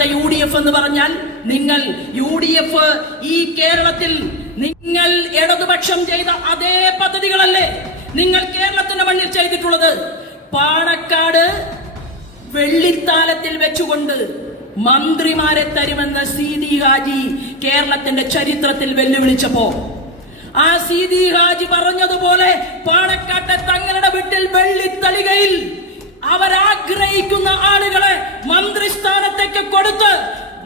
ഇവിടുത്തെ U D F എന്ന് പറഞ്ഞാൽ നിങ്ങൾ യു ഡി എഫ് ഈ കേരളത്തിൽ നിങ്ങൾ ഇടതുപക്ഷം ചെയ്ത അതേ പദ്ധതികളല്ലേ നിങ്ങൾ കേരളത്തിന്റെ മണ്ണിൽ ചെയ്തിട്ടുള്ളത്? പാണക്കാട് വെള്ളിത്താലത്തിൽ വെച്ചുകൊണ്ട് മന്ത്രിമാരെ തരുമെന്ന് സീതി ഹാജി കേരളത്തിന്റെ ചരിത്രത്തിൽ വെല്ലുവിളിച്ചപ്പോ. ആ സീതി ഹാജി പറഞ്ഞതുപോലെ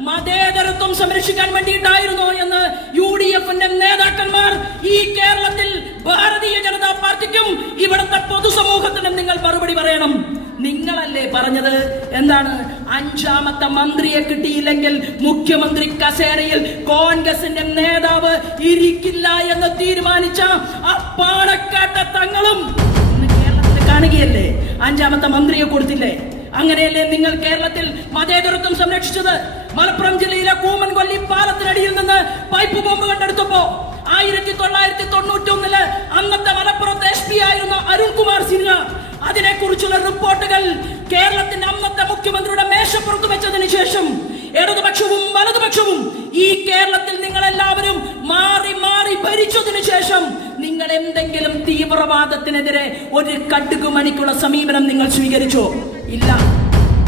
മതേതരത്വം സംരക്ഷിക്കാൻ വേണ്ടിയിട്ടായിരുന്നോ എന്ന് യു ഡി എഫിന്റെ നേതാക്കന്മാർ ഈ കേരളത്തിൽ ഭാരതീയ ജനതാ പാർട്ടിക്കും ഇവിടുത്തെ പൊതുസമൂഹത്തിനും നിങ്ങൾ മറുപടി പറയണം. നിങ്ങളല്ലേ പറഞ്ഞത്? എന്താണ്? അഞ്ചാമത്തെ മന്ത്രിയെ കിട്ടിയില്ലെങ്കിൽ മുഖ്യമന്ത്രി കസേരയിൽ കോൺഗ്രസിന്റെ നേതാവ് ഇരിക്കില്ല എന്ന് തീരുമാനിച്ച ആ പാണക്കാട്ട തങ്ങളും കേരളത്തിൽ കാണുകയല്ലേ? അഞ്ചാമത്തെ മന്ത്രിയെ കൊടുത്തില്ലേ? അങ്ങനെയല്ലേ നിങ്ങൾ കേരളത്തിൽ മതേതരത്വം സംരക്ഷിച്ചത്? മലപ്പുറം ജില്ലയിലെ കൂമൻകൊല്ലി പാലത്തിനടിയിൽ നിന്ന് പൈപ്പ് ബോംബ് കണ്ടെടുത്തപ്പോ ആയിരത്തി തൊള്ളായിരത്തി തൊണ്ണൂറ്റി ഒന്നിൽ അന്നത്തെ മലപ്പുറത്തെ എസ് പി ആയിരുന്ന അരുൺകുമാർ സിൻഹ അതിനെക്കുറിച്ചുള്ള റിപ്പോർട്ടുകൾ കേരളത്തിന്റെ അന്നത്തെ മുഖ്യമന്ത്രിയുടെ മേശപ്പുറത്ത് വെച്ചതിന് ശേഷം ഇടതുപക്ഷവും വലതുപക്ഷവും ഈ കേരളത്തിൽ നിങ്ങൾ എല്ലാവരും മാറി മാറി ഭരിച്ചതിനു ശേഷം നിങ്ങൾ എന്തെങ്കിലും തീവ്രവാദത്തിനെതിരെ ഒരു കടുകുമണിക്കുള്ള സമീപനം നിങ്ങൾ സ്വീകരിച്ചോ? ഇല്ല.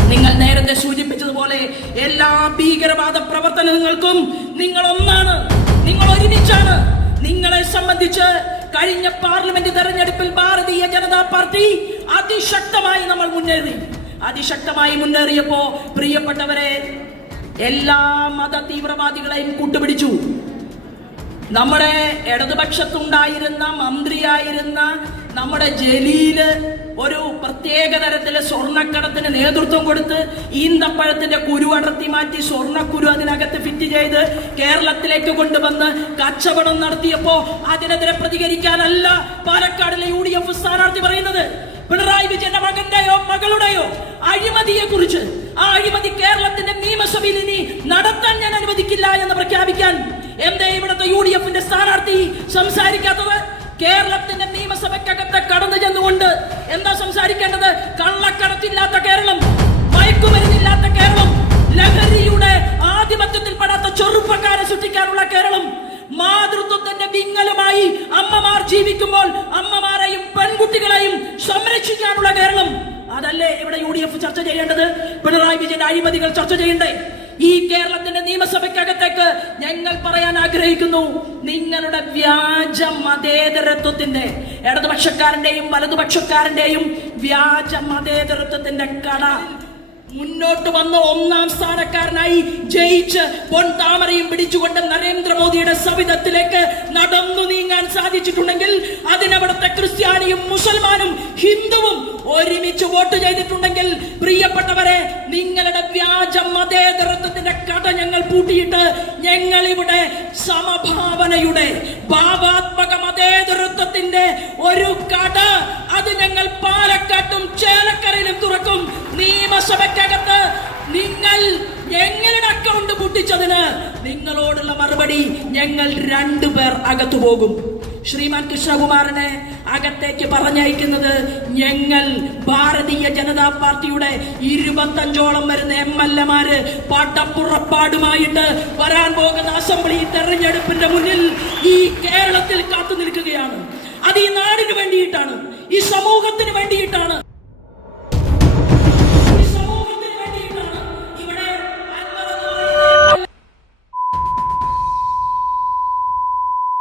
നിങ്ങൾ നേരത്തെ സൂചിപ്പിച്ചതുപോലെ എല്ലാ ഭീകരവാദ പ്രവർത്തനങ്ങൾക്കും നിങ്ങൾ ഒന്നാണ് നിങ്ങൾ ഒരുമിച്ചാണ്. നിങ്ങളെ സംബന്ധിച്ച് കഴിഞ്ഞ പാർലമെന്റ് തെരഞ്ഞെടുപ്പിൽ ഭാരതീയ ജനതാ പാർട്ടി അതിശക്തമായി നമ്മൾ മുന്നേറി. അതിശക്തമായി മുന്നേറിയപ്പോ പ്രിയപ്പെട്ടവരെ എല്ലാ മത തീവ്രവാദികളെയും കൂട്ടുപിടിച്ചു. നമ്മുടെ ഇടതുപക്ഷത്തുണ്ടായിരുന്ന മന്ത്രിയായിരുന്ന നമ്മുടെ ജലീൽ ഒരു പ്രത്യേക തരത്തിലെ സ്വർണക്കടത്തിന് നേതൃത്വം കൊടുത്ത് ഈന്തപ്പഴത്തിന്റെ കുരു അടർത്തി മാറ്റി സ്വർണക്കുരു അതിനകത്ത് ഫിറ്റ് ചെയ്ത് കേരളത്തിലേക്ക് കൊണ്ടുവന്ന് കച്ചവടം നടത്തിയപ്പോ അതിനെതിരെ പ്രതികരിക്കാനല്ല പാലക്കാടിലെ യു ഡി എഫ് സ്ഥാനാർത്ഥി പറയുന്നത്. പിണറായി വിജയന്റെ മകന്റെയോ മകളുടെയോ അഴിമതിയെ കുറിച്ച്. ആ അഴിമതി കേരളത്തിന്റെ നിയമസഭയിൽ ഇനി നടത്താൻ ഞാൻ അനുവദിക്കില്ല എന്ന് പ്രഖ്യാപിക്കാൻ എന്തേ ഇവിടുത്തെ യു ഡി എഫിന്റെ സ്ഥാനാർത്ഥി സംസാരിക്കാത്തത്? കേരളത്തിന്റെ നിയമസഭയ്ക്കകത്ത് കടന്നു ചെന്നുകൊണ്ട് എന്താ സംസാരിക്കേണ്ടത്? കള്ളക്കടത്തില്ലാത്ത കേരളം മയക്കുമരുന്നില്ലാത്ത കേരളം ലഹരിയുടെ ആധിപത്യത്തിൽ പെടാത്ത ചെറുപ്പക്കാരെ സൃഷ്ടിക്കാനുള്ള കേരളം. മാതൃത്വത്തിന്റെ വിങ്ങലുമായി അമ്മമാർ ജീവിക്കുമ്പോൾ അമ്മമാരെയും പെൺകുട്ടികളെയും സംരക്ഷിക്കാനുള്ള കേരളം. അതല്ലേ ഇവിടെ യു ഡി എഫ് ചർച്ച ചെയ്യേണ്ടത്? പിണറായി വിജയന്റെ അഴിമതികൾ ചർച്ച ചെയ്യണ്ടേ? ഈ കേരളത്തിന്റെ നിയമസഭയ്ക്കകത്തേക്ക് ഞങ്ങൾ പറയാൻ ആഗ്രഹിക്കുന്നു. നിങ്ങളുടെ വ്യാജ മതേതരത്വത്തിന്റെ ഇടതുപക്ഷക്കാരന്റെയും വലതുപക്ഷക്കാരന്റെയും വ്യാജ മതേതരത്വത്തിന്റെ കട മുന്നോട്ട് വന്ന ഒന്നാം സ്ഥാനക്കാരനായി ജയിച്ച് പൊൻതാമരയും പിടിച്ചുകൊണ്ട് നരേന്ദ്രമോദിയുടെ സവിധത്തിലേക്ക് നടന്നു നീങ്ങാൻ സാധിച്ചിട്ടുണ്ടെങ്കിൽ അതിനവിടുത്തെ ക്രിസ്ത്യാനിയും മുസൽമാനും ഹിന്ദുവും ഒരുമിച്ച് വോട്ട് ചെയ്തിട്ടുണ്ടെങ്കിൽ ഞങ്ങൾ ഇവിടെ സമഭാവനയുടെ ഭാവാത്മക മതേതൃത്വത്തിന്റെ ഒരു കട. അത് ഞങ്ങൾ പാലക്കാട്ടും ചേലക്കരയിലും തുറക്കും. നിയമസഭയ്ക്കകത്ത് നിങ്ങൾ ഞങ്ങളുടെ അക്കൗണ്ട് പൊട്ടിച്ചതിന് നിങ്ങളോടുള്ള മറുപടി ഞങ്ങൾ രണ്ടുപേർ അകത്തു പോകും ശ്രീമാൻ കൃഷ്ണകുമാറിനെ അകത്തേക്ക് പറഞ്ഞയക്കുന്നത് ഞങ്ങൾ ഭാരതീയ ജനതാ പാർട്ടിയുടെ ഇരുപത്തഞ്ചോളം വരുന്ന എം എൽ എമാര് പട്ടപ്പുറപ്പാടുമായിട്ട് വരാൻ പോകുന്ന അസംബ്ലി തെരഞ്ഞെടുപ്പിന്റെ മുന്നിൽ ഈ കേരളത്തിൽ കാത്തു നിൽക്കുകയാണ്. അത് ഈ നാടിന് വേണ്ടിയിട്ടാണ് ഈ സമൂഹത്തിന് വേണ്ടിയിട്ടാണ്.